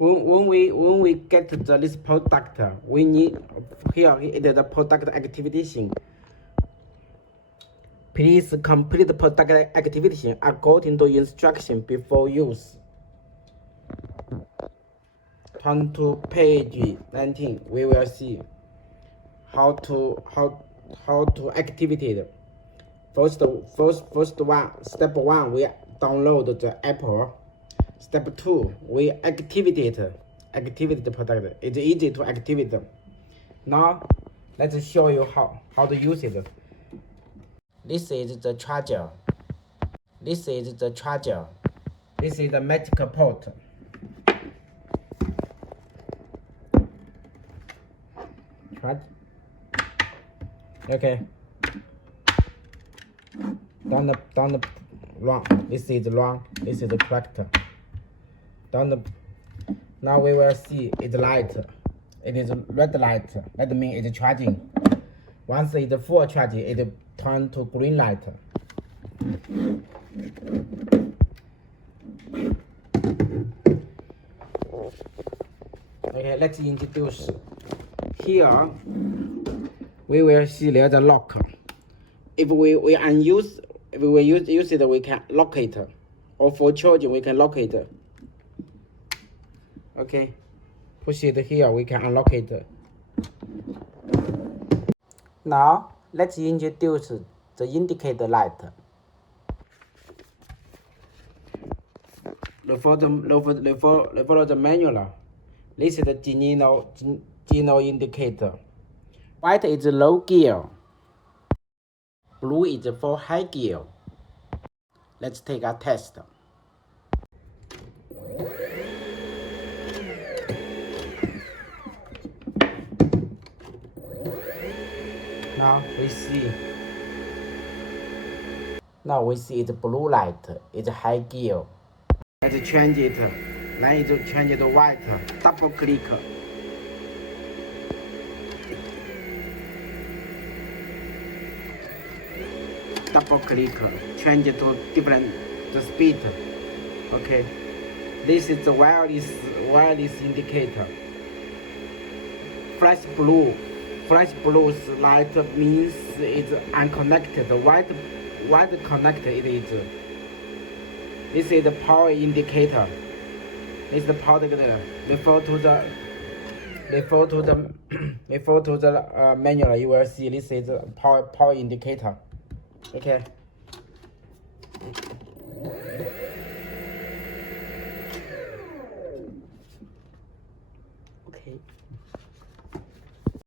when we get this product, we need here it is the product activation. Please complete the product activation according to instruction before use. Turn to page 19. We will see how to activate it. First one, step 1, we download the app. Step 2, we activate the product. It's easy to activate. Now, let's show you how to use it. This is the charger. This is the charger. This is the magic port. Okay. Down the wrong. This is wrong. This is the correct. Now we will see it's light. It is red light. That means it's charging. Once it's full charging, it turn to green light. Okay, let's introduce. Here we will see there's a lock. If we use it, we can lock it. Or for charging, we can lock it. Okay, push it here, we can unlock it. Now let's introduce the indicator light. Follow the manual. This is the GENEINNO indicator. White is low gear. Blue is for high gear. Let's take a test. Now we see it's blue light. It's high gear. Let's change it. Then it change to white. Double click. Double click. Change it to different speed. Okay. This is the wireless indicator. Flash blue. Flash blue light means it's unconnected. White connected it is. This is the power indicator. This is the power indicator. Before to the manual, you will see this is the power indicator. Okay. Okay.